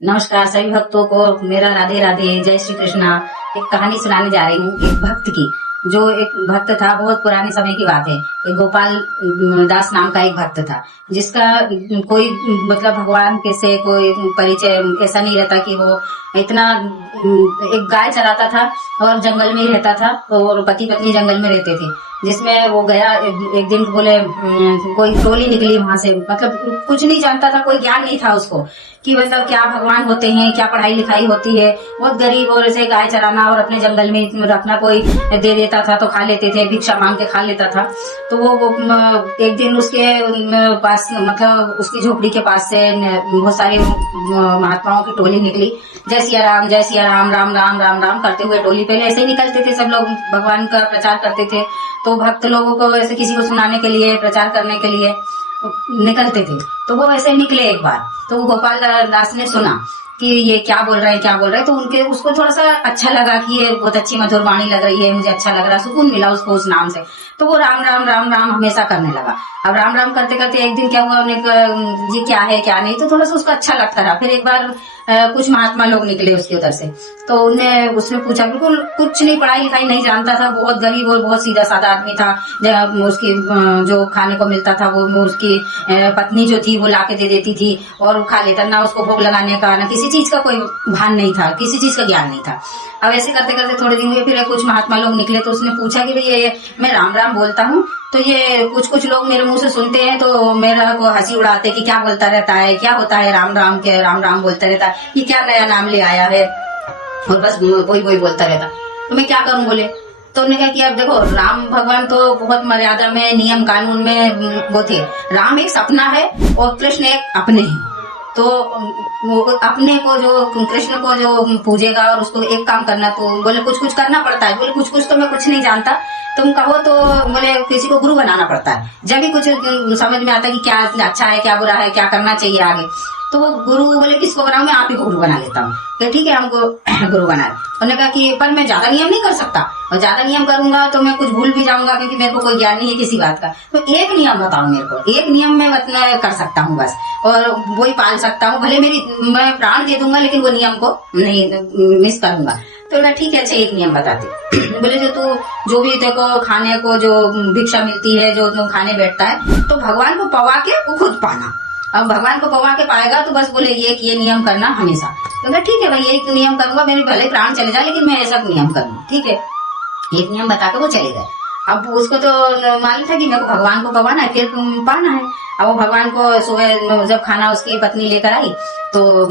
नमस्कार सभी भक्तों को मेरा राधे राधे, जय श्री कृष्णा। एक कहानी सुनाने जा रही हूँ एक भक्त की। जो एक भक्त था, बहुत पुराने समय की बात है। एक गोपाल दास नाम का एक भक्त था, जिसका कोई मतलब भगवान के से कोई परिचय ऐसा नहीं रहता कि वो इतना एक गाय चराता था और जंगल में ही रहता था, और पति पत्नी जंगल में रहते थे। जिसमें वो गया एक दिन, बोले कोई टोली निकली वहां से, मतलब कुछ नहीं जानता था, कोई ज्ञान नहीं था उसको कि मतलब क्या भगवान होते हैं, क्या पढ़ाई लिखाई होती है। बहुत गरीब, और ऐसे गाय चराना और अपने जंगल में रखना, कोई दे देता था तो खा लेते थे, भिक्षा मांग के खा लेता था। तो वो एक दिन उसके पास, मतलब उसकी झोपड़ी के पास से बहुत सारे महात्माओं की टोली निकली। जय सिया राम, जय सिया राम, राम राम राम राम करते हुए टोली पहले ऐसे ही निकलते थे, सब लोग भगवान का प्रचार करते थे। तो भक्त लोगों को ऐसे किसी को सुनाने के लिए, प्रचार करने के लिए निकलते थे। तो वो ऐसे निकले एक बार, तो गोपाल दास ने सुना कि ये क्या बोल रहे हैं, क्या बोल रहे हैं। तो उनके उसको थोड़ा सा अच्छा लगा कि ये बहुत अच्छी मधुर वाणी लग रही है, मुझे अच्छा लग रहा, सुकून मिला उसको उस नाम से। तो वो राम राम राम राम हमेशा करने लगा। अब राम राम करते करते एक दिन क्या हुआ, उन्हें ये क्या है क्या नहीं, तो थोड़ा सा उसको अच्छा लगता रहा। फिर एक बार कुछ महात्मा लोग निकले उसके उधर से, तो उसने पूछा, बिल्कुल कुछ नहीं, पढ़ाई लिखाई नहीं जानता था, बहुत गरीब और बहुत सीधा साधा आदमी था। उसकी जो खाने को मिलता था वो उसकी पत्नी जो थी वो लाके दे देती थी और खा लेता, ना उसको भोग लगाने का, ना किसी चीज का कोई भान नहीं था, किसी चीज का ज्ञान नहीं था। अब ऐसे करते करते थोड़े दिन हुए, फिर कुछ महात्मा लोग निकले, तो उसने पूछा कि भाई ये मैं राम राम बोलता हूँ, तो ये कुछ लोग मेरे मुंह से सुनते हैं तो मेरा को हंसी उड़ाते कि क्या बोलता रहता है, क्या होता है राम राम, के राम राम बोलता रहता है, ये क्या नया नाम ले आया है, और बस वही वही बोलता रहता। तो मैं क्या करूं बोले। तो उन्होंने कहा कि अब देखो, राम भगवान तो बहुत मर्यादा में, नियम कानून में वो थे। राम एक सपना है और कृष्ण एक अपने हैं। तो वो अपने को, जो कृष्ण को जो पूजेगा और उसको एक काम करना, तो बोले कुछ कुछ करना पड़ता है। बोले कुछ कुछ तो मैं कुछ नहीं जानता, तुम कहो तो। बोले किसी को गुरु बनाना पड़ता है, जब भी कुछ समझ में आता है कि क्या अच्छा है, क्या बुरा है, क्या करना चाहिए आगे। तो वो गुरु बोले किसको बनाऊं, मैं आप ही को गुरु बना लेता हूँ। तो ठीक है, हमको गुरु बना। उन्होंने कहा कि पर मैं ज्यादा नियम नहीं कर सकता, और ज्यादा नियम करूंगा तो मैं कुछ भूल भी जाऊंगा, क्योंकि मेरे को कोई ज्ञान नहीं है किसी बात का। तो एक नियम बताओ मेरे को, एक नियम में मैं कर सकता हूँ बस, और वही पाल सकता हूँ। भले मैं प्राण दे दूंगा, लेकिन वो नियम को नहीं मिस करूंगा। तो बोला ठीक है, अच्छा एक नियम बताते। बोले जो भी देखो खाने को जो भिक्षा मिलती है, जो तुम खाने बैठता है, तो भगवान को पवा के वो खुद पाना। अब भगवान को पवा के पाएगा तो बस बोले ये नियम करना हमेशा। तो ठीक है भाई, एक नियम करूंगा, मेरे भले प्राण चले जाए, लेकिन मैं ऐसा नियम करूंगा। ठीक है, एक नियम बता के वो चले गए। अब उसको तो मालूम था कि मेरे को भगवान को पवाना है, फिर पाना है। अब वो भगवान को सुबह जब खाना उसकी पत्नी लेकर आई, तो